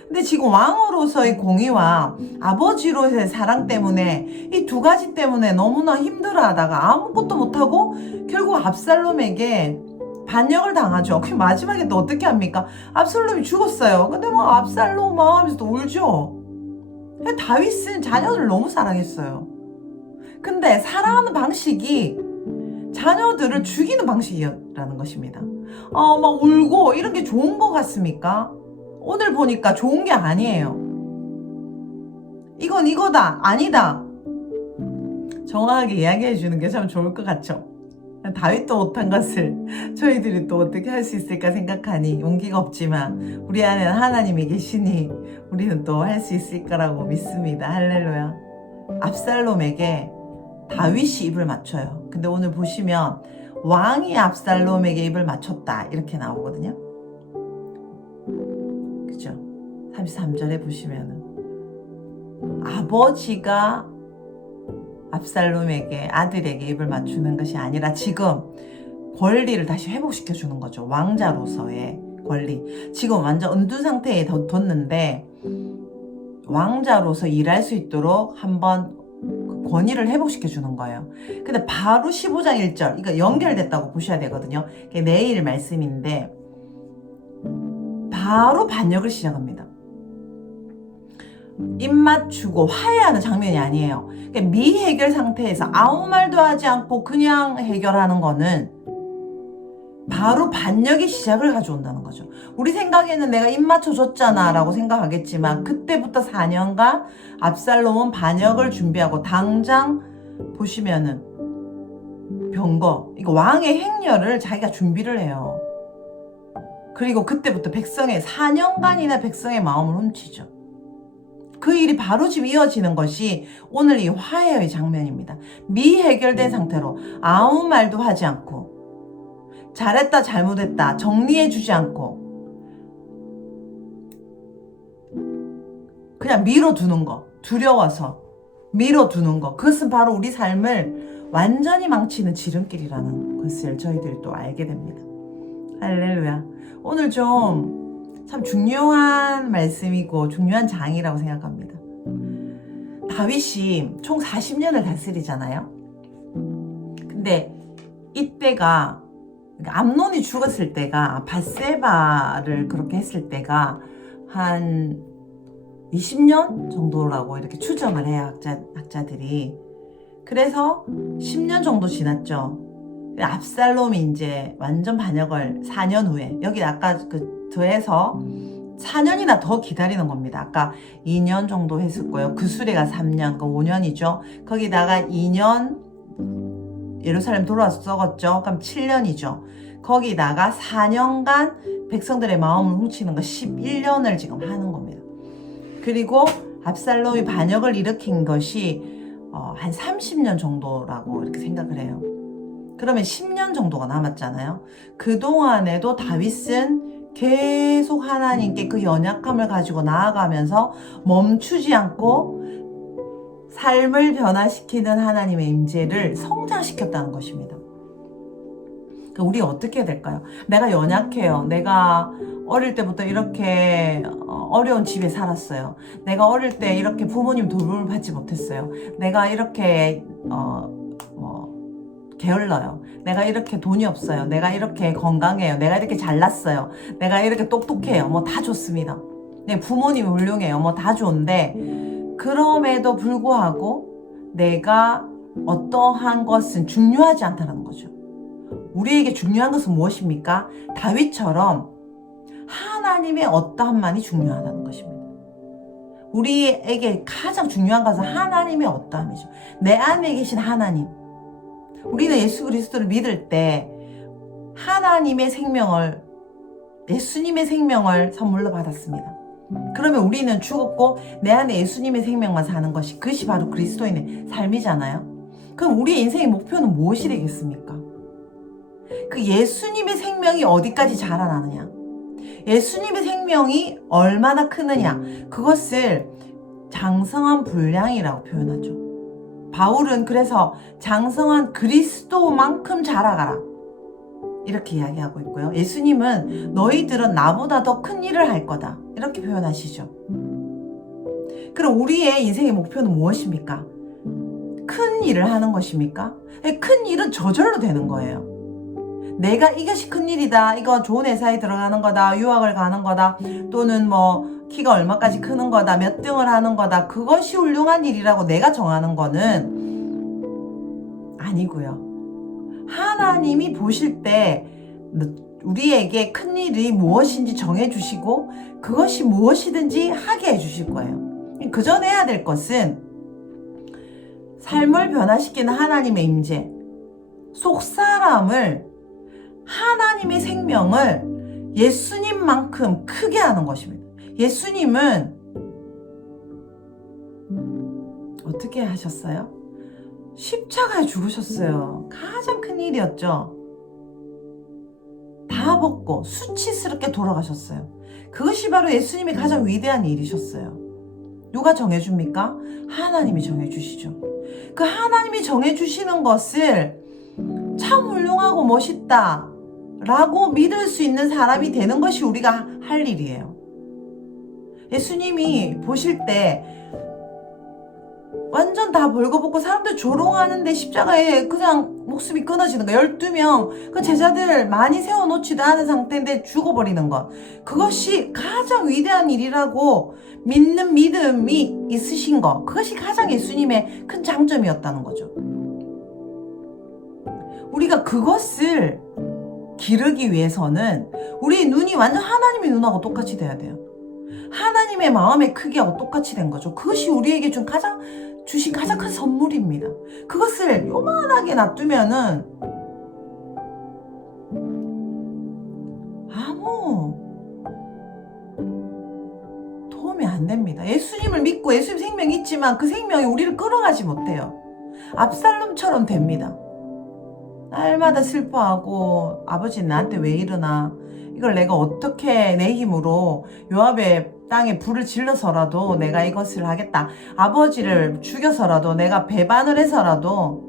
근데 지금 왕으로서의 공의와 아버지로서의 사랑 때문에 이 두 가지 때문에 너무나 힘들어하다가 아무것도 못하고 결국 압살롬에게 반역을 당하죠. 그 마지막에 또 어떻게 합니까? 압살롬이 죽었어요. 근데 뭐 압살롬 하면서 또 울죠. 다윗은 자녀들을 너무 사랑했어요. 근데 사랑하는 방식이 자녀들을 죽이는 방식이라는 것입니다. 막 울고 이런 게 좋은 것 같습니까? 오늘 보니까 좋은 게 아니에요. 이건 이거다, 아니다. 정확하게 이야기해 주는 게 참 좋을 것 같죠. 다윗도 못한 것을 저희들이 또 어떻게 할 수 있을까 생각하니 용기가 없지만 우리 안에는 하나님이 계시니 우리는 또 할 수 있을 거라고 믿습니다. 할렐루야. 압살롬에게 다윗이 입을 맞춰요. 근데 오늘 보시면 왕이 압살롬에게 입을 맞췄다 이렇게 나오거든요. 그죠? 33절에 보시면은 아버지가 압살롬에게 아들에게 입을 맞추는 것이 아니라 지금 권리를 다시 회복시켜 주는 거죠. 왕자로서의 권리. 지금 완전 은둔 상태에 뒀는데 왕자로서 일할 수 있도록 한번 권위를 회복시켜 주는 거예요. 근데 바로 15장 1절 이거 연결됐다고 보셔야 되거든요. 내일 말씀인데 바로 반역을 시작합니다. 입 맞추고 화해하는 장면이 아니에요. 미해결 상태에서 아무 말도 하지 않고 그냥 해결하는 거는 바로 반역의 시작을 가져온다는 거죠. 우리 생각에는 내가 입 맞춰줬잖아 라고 생각하겠지만 그때부터 4년간 압살롬은 반역을 준비하고 당장 보시면은 병거 이거 왕의 행렬을 자기가 준비를 해요. 그리고 그때부터 4년간이나 백성의 마음을 훔치죠. 그 일이 바로 지금 이어지는 것이 오늘 이 화해의 장면입니다. 미해결된 상태로 아무 말도 하지 않고 잘했다 잘못했다 정리해주지 않고 그냥 밀어두는 거, 두려워서 밀어두는 거, 그것은 바로 우리 삶을 완전히 망치는 지름길이라는 것을 저희들이 또 알게 됩니다. 할렐루야. 오늘 좀 참 중요한 말씀이고 중요한 장이라고 생각합니다. 다윗이 총 40년을 다스리잖아요. 근데 이때가 암논이 죽었을 때가 밧세바를 그렇게 했을 때가 한 20년 정도라고 이렇게 추정을 해요. 학자들이. 그래서 10년 정도 지났죠. 압살롬이 이제 완전 반역을 4년 후에, 여기 아까 그 더해서 4년이나 더 기다리는 겁니다. 아까 2년 정도 했었고요. 그 수레가 3년, 그 5년이죠. 거기다가 2년 예루살렘 돌아와서 썩었죠. 그럼 7년이죠. 거기다가 4년간 백성들의 마음을 훔치는 거 11년을 지금 하는 겁니다. 그리고 압살롬이 반역을 일으킨 것이 한 30년 정도라고 이렇게 생각을 해요. 그러면 10년 정도가 남았잖아요. 그동안에도 다윗은 계속 하나님께 그 연약함을 가지고 나아가면서 멈추지 않고 삶을 변화시키는 하나님의 임재를 성장시켰다는 것입니다. 우리 어떻게 해야 될까요? 내가 연약해요. 내가 어릴 때부터 이렇게 어려운 집에 살았어요. 내가 어릴 때 이렇게 부모님 돌봄을 받지 못했어요. 내가 이렇게 게을러요. 내가 이렇게 돈이 없어요. 내가 이렇게 건강해요. 내가 이렇게 잘났어요. 내가 이렇게 똑똑해요. 뭐 다 좋습니다. 내 부모님이 훌륭해요. 뭐 다 좋은데 그럼에도 불구하고 내가 어떠한 것은 중요하지 않다는 거죠. 우리에게 중요한 것은 무엇입니까? 다윗처럼 하나님의 어떠함만이 중요하다는 것입니다. 우리에게 가장 중요한 것은 하나님의 어떠함이죠. 내 안에 계신 하나님. 우리는 예수 그리스도를 믿을 때 하나님의 생명을, 예수님의 생명을 선물로 받았습니다. 그러면 우리는 죽었고 내 안에 예수님의 생명만 사는 것이, 그것이 바로 그리스도인의 삶이잖아요. 그럼 우리의 인생의 목표는 무엇이 되겠습니까? 그 예수님의 생명이 어디까지 자라나느냐, 예수님의 생명이 얼마나 크느냐, 그것을 장성한 분량이라고 표현하죠. 바울은 그래서 장성한 그리스도만큼 자라가라 이렇게 이야기하고 있고요. 예수님은 너희들은 나보다 더 큰 일을 할 거다 이렇게 표현하시죠. 그럼 우리의 인생의 목표는 무엇입니까? 큰 일을 하는 것입니까? 큰 일은 저절로 되는 거예요. 내가 이것이 큰 일이다, 이거 좋은 회사에 들어가는 거다, 유학을 가는 거다, 또는 뭐 키가 얼마까지 크는 거다, 몇 등을 하는 거다, 그것이 훌륭한 일이라고 내가 정하는 거는 아니고요. 하나님이 보실 때 우리에게 큰 일이 무엇인지 정해주시고 그것이 무엇이든지 하게 해주실 거예요. 그전 해야 될 것은 삶을 변화시키는 하나님의 임재, 속사람을, 하나님의 생명을 예수님만큼 크게 하는 것입니다. 예수님은 어떻게 하셨어요? 십자가에 죽으셨어요. 가장 큰 일이었죠. 다 벗고 수치스럽게 돌아가셨어요. 그것이 바로 예수님의 가장 위대한 일이셨어요. 누가 정해줍니까? 하나님이 정해주시죠. 그 하나님이 정해주시는 것을 참 훌륭하고 멋있다 라고 믿을 수 있는 사람이 되는 것이 우리가 할 일이에요. 예수님이 보실 때 완전 다 벌거벗고 사람들 조롱하는데 십자가에 그냥 목숨이 끊어지는 거, 12명 그 제자들 많이 세워놓지도 않은 상태인데 죽어버리는 것, 그것이 가장 위대한 일이라고 믿는 믿음이 있으신 것, 그것이 가장 예수님의 큰 장점이었다는 거죠. 우리가 그것을 기르기 위해서는 우리의 눈이 완전 하나님의 눈하고 똑같이 돼야 돼요. 하나님의 마음의 크기하고 똑같이 된 거죠. 그것이 우리에게 주신 가장 큰 선물입니다. 그것을 요만하게 놔두면은 아무 도움이 안 됩니다. 예수님을 믿고 예수님 생명이 있지만 그 생명이 우리를 끌어가지 못해요. 압살롬처럼 됩니다. 날마다 슬퍼하고 아버지 나한테 왜 이러나, 이걸 내가 어떻게 내 힘으로 요압의 땅에 불을 질러서라도 내가 이것을 하겠다, 아버지를 죽여서라도 내가 배반을 해서라도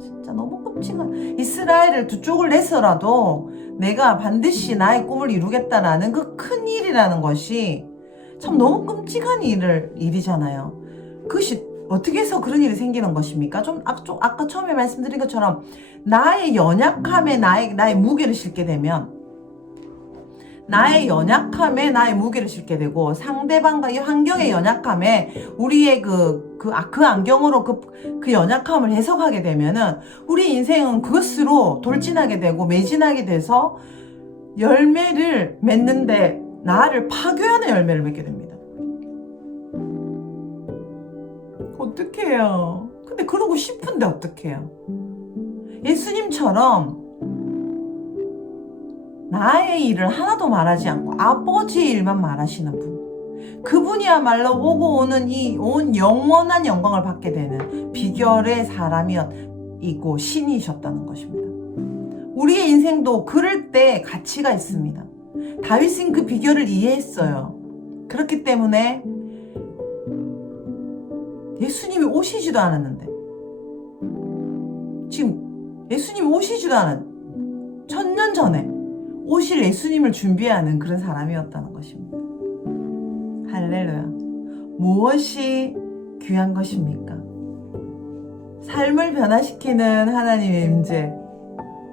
진짜 너무 끔찍한, 이스라엘을 두 쪽을 내서라도 내가 반드시 나의 꿈을 이루겠다라는 그 큰 일이라는 것이 참 너무 끔찍한 일이잖아요. 그것이 어떻게 해서 그런 일이 생기는 것입니까? 아까 처음에 말씀드린 것처럼 나의 연약함에 나의 무게를 싣게 되면, 나의 연약함에 나의 무게를 싣게 되고 상대방과 이 환경의 연약함에 우리의 그 안경으로 그 연약함을 해석하게 되면은 우리 인생은 그것으로 돌진하게 되고 매진하게 돼서 열매를 맺는데 나를 파괴하는 열매를 맺게 됩니다. 어떡해요. 근데 그러고 싶은데 어떡해요. 예수님처럼 나의 일을 하나도 말하지 않고 아버지의 일만 말하시는 분, 그분이야말로 오고 오는 이 온 영원한 영광을 받게 되는 비결의 사람이고 신이셨다는 것입니다. 우리의 인생도 그럴 때 가치가 있습니다. 다윗은 그 비결을 이해했어요. 그렇기 때문에 예수님이 오시지도 않았는데, 지금 예수님이 오시지도 않은 1000년 전에 오실 예수님을 준비하는 그런 사람이었다는 것입니다. 할렐루야. 무엇이 귀한 것입니까? 삶을 변화시키는 하나님의 임재.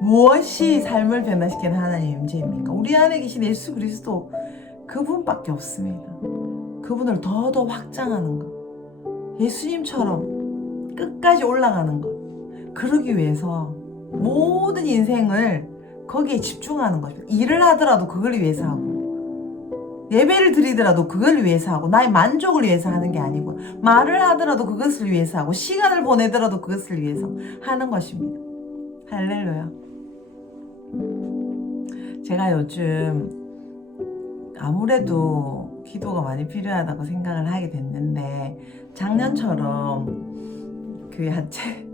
무엇이 삶을 변화시키는 하나님의 임재입니까? 우리 안에 계신 예수 그리스도, 그분밖에 없습니다. 그분을 더더 확장하는 것, 예수님처럼 끝까지 올라가는 것, 그러기 위해서 모든 인생을 거기에 집중하는 것입니다. 일을 하더라도 그걸 위해서 하고, 예배를 드리더라도 그걸 위해서 하고, 나의 만족을 위해서 하는 게 아니고, 말을 하더라도 그것을 위해서 하고, 시간을 보내더라도 그것을 위해서 하는 것입니다. 할렐루야. 제가 요즘 아무래도 기도가 많이 필요하다고 생각을 하게 됐는데, 작년처럼 그 야채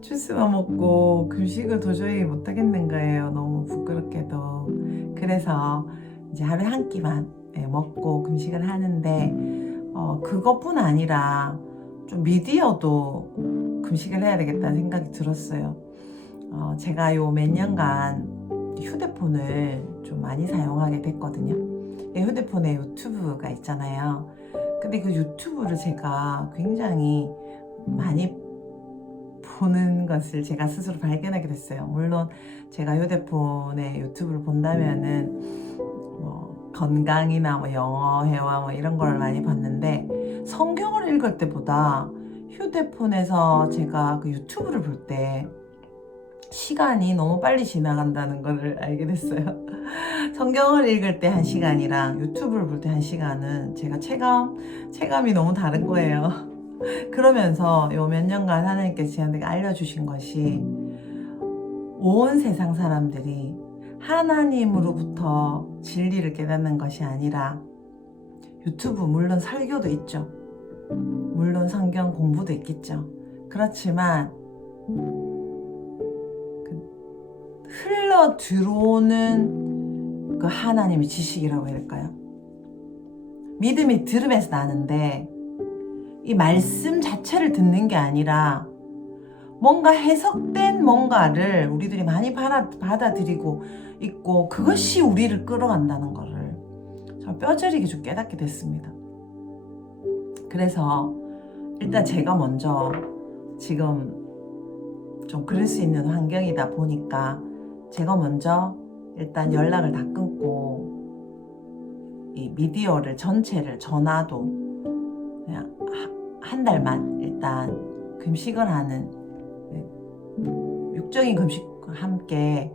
주스만 먹고 금식을 도저히 못하겠는 거예요. 너무 부끄럽게도. 그래서 이제 하루에 한 끼만 먹고 금식을 하는데, 그것뿐 아니라 좀 미디어도 금식을 해야 되겠다는 생각이 들었어요. 제가 요 몇 년간 휴대폰을 좀 많이 사용하게 됐거든요. 휴대폰에 유튜브가 있잖아요. 근데 그 유튜브를 제가 굉장히 많이 보는 것을 제가 스스로 발견하게 됐어요. 물론 제가 휴대폰에 유튜브를 본다면은 건강이나 영어 회화 이런 걸 많이 봤는데, 성경을 읽을 때보다 휴대폰에서 제가 그 유튜브를 볼 때 시간이 너무 빨리 지나간다는 걸 알게 됐어요. 성경을 읽을 때 1시간이랑 유튜브를 볼 때 1시간은 제가 체감이 너무 다른 거예요. 그러면서 요 몇 년간 하나님께서 저한테 알려주신 것이, 온 세상 사람들이 하나님으로부터 진리를 깨닫는 것이 아니라, 유튜브 물론 설교도 있죠. 물론 성경 공부도 있겠죠. 그렇지만 흘러 들어오는 그 하나님의 지식이라고 해야 될까요? 믿음이 들음에서 나는데, 이 말씀 자체를 듣는 게 아니라 뭔가 해석된 뭔가를 우리들이 많이 받아들이고 있고, 그것이 우리를 끌어간다는 것을 저 뼈저리게 좀 깨닫게 됐습니다. 그래서 일단 제가 먼저, 지금 좀 그럴 수 있는 환경이다 보니까 제가 먼저 일단 연락을 다 끊고, 이 미디어를 전체를, 전화도 그냥 한 달만 일단 금식을 하는, 육적인 금식과 함께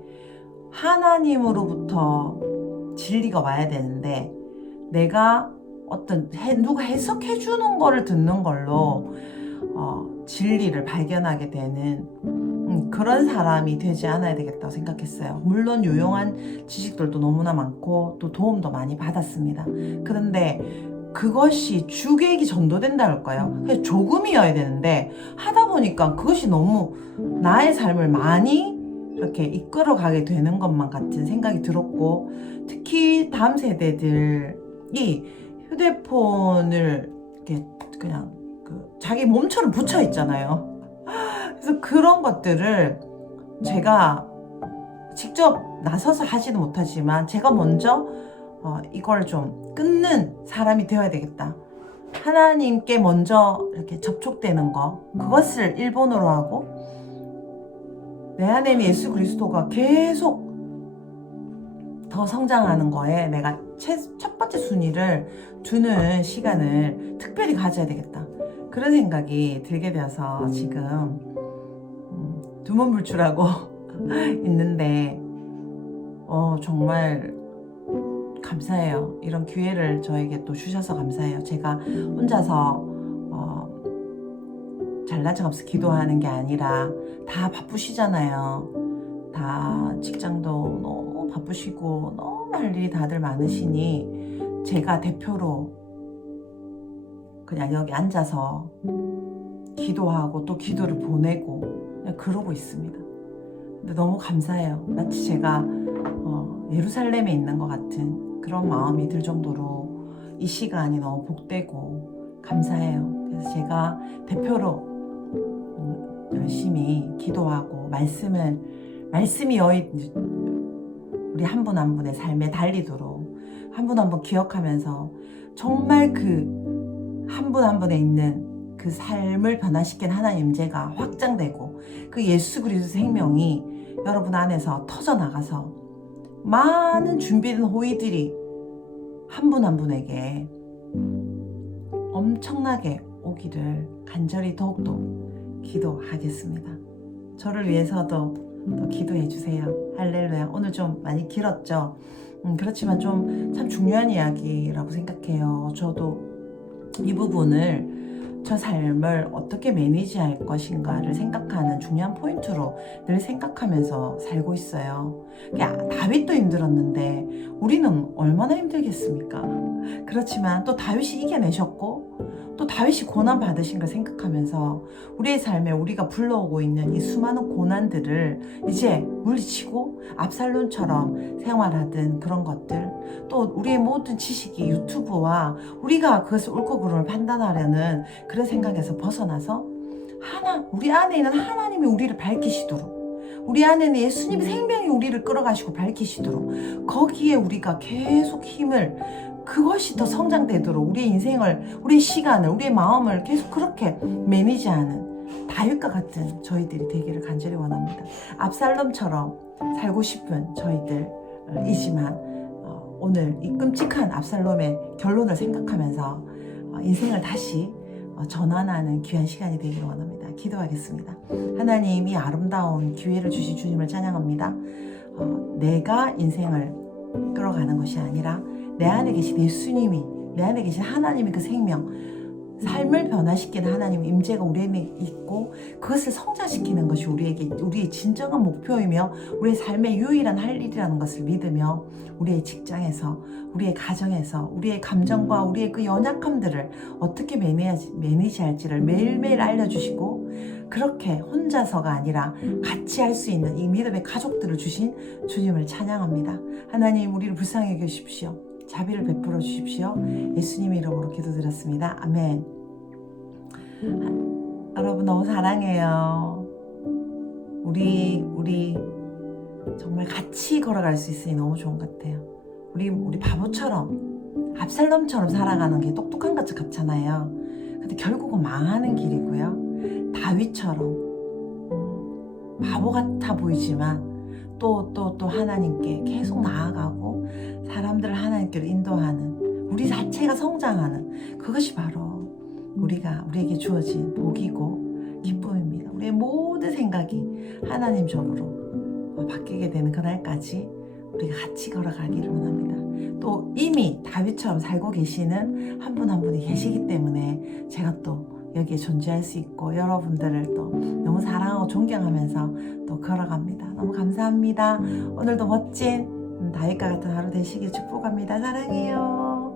하나님으로부터 진리가 와야 되는데, 내가 누가 해석해 주는 거를 듣는 걸로 진리를 발견하게 되는 그런 사람이 되지 않아야 되겠다고 생각했어요. 물론 유용한 지식들도 너무나 많고 또 도움도 많이 받았습니다. 그런데 그것이 주객이 전도된다 할까요? 그냥 조금이어야 되는데, 하다 보니까 그것이 너무 나의 삶을 많이 이렇게 이끌어가게 되는 것만 같은 생각이 들었고, 특히 다음 세대들이 휴대폰을 이렇게 그냥 자기 몸처럼 붙여 있잖아요. 그래서 그런 것들을 제가 직접 나서서 하지는 못하지만, 제가 먼저 이걸 좀 끊는 사람이 되어야 되겠다. 하나님께 먼저 이렇게 접촉되는 거, 그것을 일본어로 하고, 내 안에 예수 그리스도가 계속 더 성장하는 거에 내가 첫 번째 순위를 두는 시간을 특별히 가져야 되겠다. 그런 생각이 들게 되어서 지금 두문불출하고 있는데 정말 감사해요. 이런 기회를 저에게 또 주셔서 감사해요. 제가 혼자서 잘난 척 없이 기도하는 게 아니라 다 바쁘시잖아요. 다 직장도 너무 바쁘시고 너무 할 일이 다들 많으시니 제가 대표로 그냥 여기 앉아서 기도하고 또 기도를 보내고 그냥 그러고 있습니다. 근데 너무 감사해요. 마치 제가 예루살렘에 있는 것 같은 그런 마음이 들 정도로 이 시간이 너무 복되고 감사해요. 그래서 제가 대표로 열심히 기도하고 말씀이 우리 한 분 한 분의 삶에 달리도록 한 분 한 분 기억하면서 정말 그 한 분 한 분에 있는 그 삶을 변화시킨 하나님 임재가 확장되고 그 예수 그리스도 생명이 여러분 안에서 터져나가서 많은 준비된 호의들이 한 분 한 분에게 엄청나게 오기를 간절히 더욱더 기도하겠습니다. 저를 위해서도 또 기도해 주세요. 할렐루야. 오늘 좀 많이 길었죠? 그렇지만 좀 참 중요한 이야기라고 생각해요. 저도 이 부분을 저 삶을 어떻게 매니지할 것인가를 생각하는 중요한 포인트로 늘 생각하면서 살고 있어요. 다윗도 힘들었는데 우리는 얼마나 힘들겠습니까? 그렇지만 또 다윗이 이겨내셨고 또 다윗이 고난 받으신 걸 생각하면서 우리의 삶에 우리가 불러오고 있는 이 수많은 고난들을 이제 물리치고 압살론처럼 생활하던 그런 것들, 또 우리의 모든 지식이 유튜브와 우리가 그것을 옳고 그름을 판단하려는 그런 생각에서 벗어나서 우리 안에 있는 하나님이 우리를 밝히시도록, 우리 안에 있는 예수님의 생명이 우리를 끌어가시고 밝히시도록 거기에 우리가 계속 힘을, 그것이 더 성장되도록 우리의 인생을, 우리의 시간을, 우리의 마음을 계속 그렇게 매니지하는 다윗과 같은 저희들이 되기를 간절히 원합니다. 압살롬처럼 살고 싶은 저희들이지만 오늘 이 끔찍한 압살롬의 결론을 생각하면서 인생을 다시 전환하는 귀한 시간이 되기를 원합니다. 기도하겠습니다. 하나님, 이 아름다운 기회를 주신 주님을 찬양합니다. 내가 인생을 끌어가는 것이 아니라 내 안에 계신 예수님이, 내 안에 계신 하나님의 그 생명, 삶을 변화시키는 하나님의 임재가 우리 안에 있고 그것을 성장시키는 것이 우리의 진정한 목표이며 우리의 삶의 유일한 할 일이라는 것을 믿으며 우리의 직장에서, 우리의 가정에서 우리의 감정과 우리의 그 연약함들을 어떻게 매니지할지를 매일매일 알려주시고 그렇게 혼자서가 아니라 같이 할 수 있는 이 믿음의 가족들을 주신 주님을 찬양합니다. 하나님, 우리를 불쌍히 여기십시오. 자비를 베풀어 주십시오. 예수님의 이름으로 기도드렸습니다. 아멘. 여러분 너무 사랑해요. 우리 정말 같이 걸어갈 수 있으니 너무 좋은 것 같아요. 우리 바보처럼 압살롬처럼 살아가는 게 똑똑한 것 같잖아요. 근데 결국은 망하는 길이고요. 다윗처럼 바보 같아 보이지만 또 하나님께 계속 나아가고 사람들을 하나님께로 인도하는, 우리 자체가 성장하는 그것이 바로 우리에게 주어진 복이고 기쁨입니다. 우리의 모든 생각이 하나님적으로 바뀌게 되는 그날까지 우리가 같이 걸어가기를 원합니다. 또 이미 다윗처럼 살고 계시는 한 분 한 분이 계시기 때문에 제가 또 여기에 존재할 수 있고 여러분들을 또 너무 사랑하고 존경하면서 또 걸어갑니다. 너무 감사합니다. 오늘도 멋진 다윗과 같은 하루 되시길 축복합니다. 사랑해요.